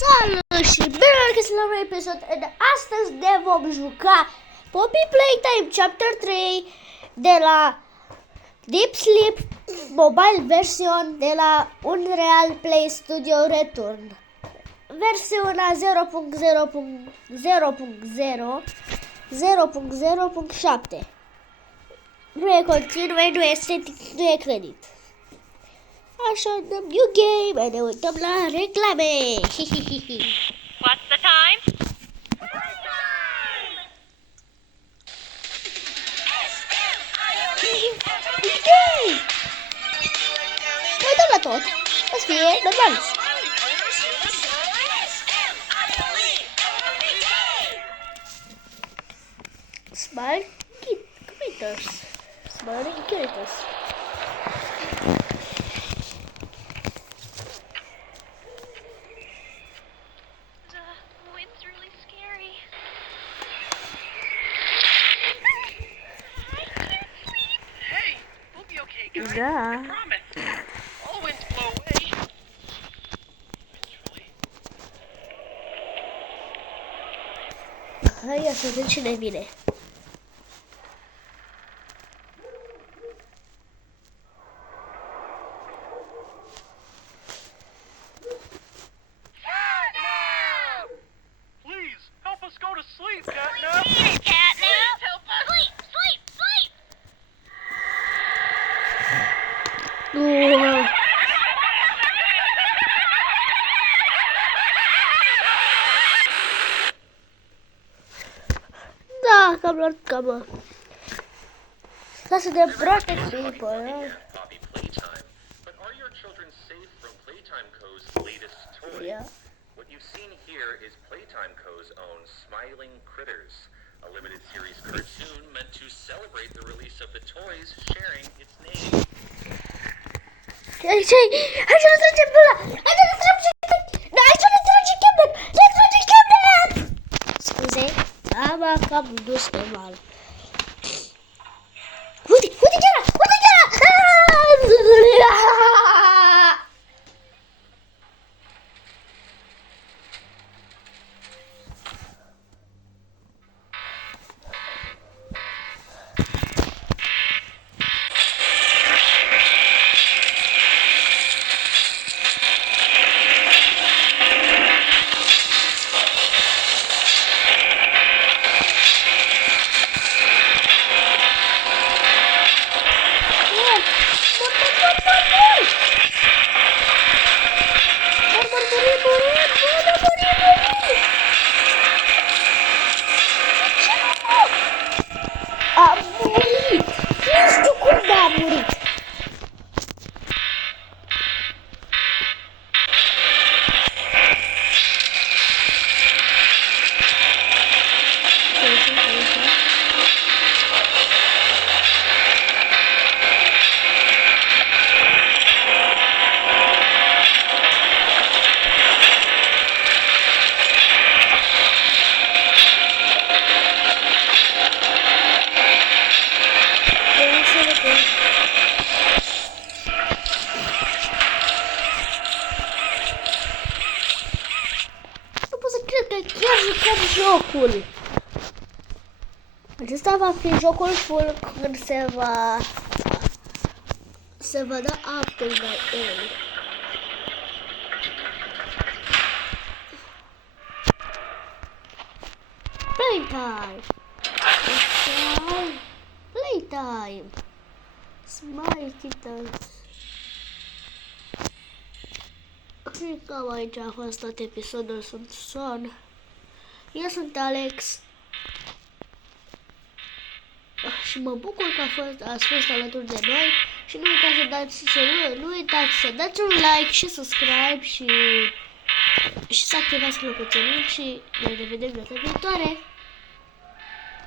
Salut și bine ați găsit la un nou episod. Astăzi ne vom juca Poppy Playtime Chapter 3 de la Deep Sleep Mobile Version de la Unreal Play Studio Return. Versiunea 0.0.0.0.7. Nu e continuu, nu e setting, nu e credit. Așa, dăm new game, ne uităm la reclame. What's the time? Ne uităm la tot. O să fie normal. Smart Critters. Smart Critters. Wind's really scary. Hey, we'll be okay, guys. Da. I promise. All winds blow away. Eventually. Hai să vedem cine vine. Catnap! Please, help us go to sleep, Catnap. Catnap! Help us! Sleep! Sleep! Sleep! Nu. Da, cam luat cam. Lasă de proaste people. Poppy Playtime, but are your children safe from Playtime Co.'s latest toy? Yeah. What you've seen here is Playtime Co.'s own Smiling Critters, a limited series cartoon meant to celebrate the release of the toys sharing its name. Hai să ne tragem pe ăla! Hai să ne tragem! Hai să ne tragem Camden! Ne tragem Camden! Scuze, am cam dus pe mal. Uite, uite chiara! Uite chiara! A murit! Nu știu cum de a murit! Nu pot să cred că chiar jucăm jocul. Acesta va fi jocul full când se va da update la el. Playtime. Playtime. Smile Kittens. Cred că aici a fost tot episodul. Sunt Son. Eu sunt Alex. Și mă bucur că ați fost alături de noi. Și nu uitați să dați un like și subscribe și să activați clopoțelul și ne revedem data viitoare.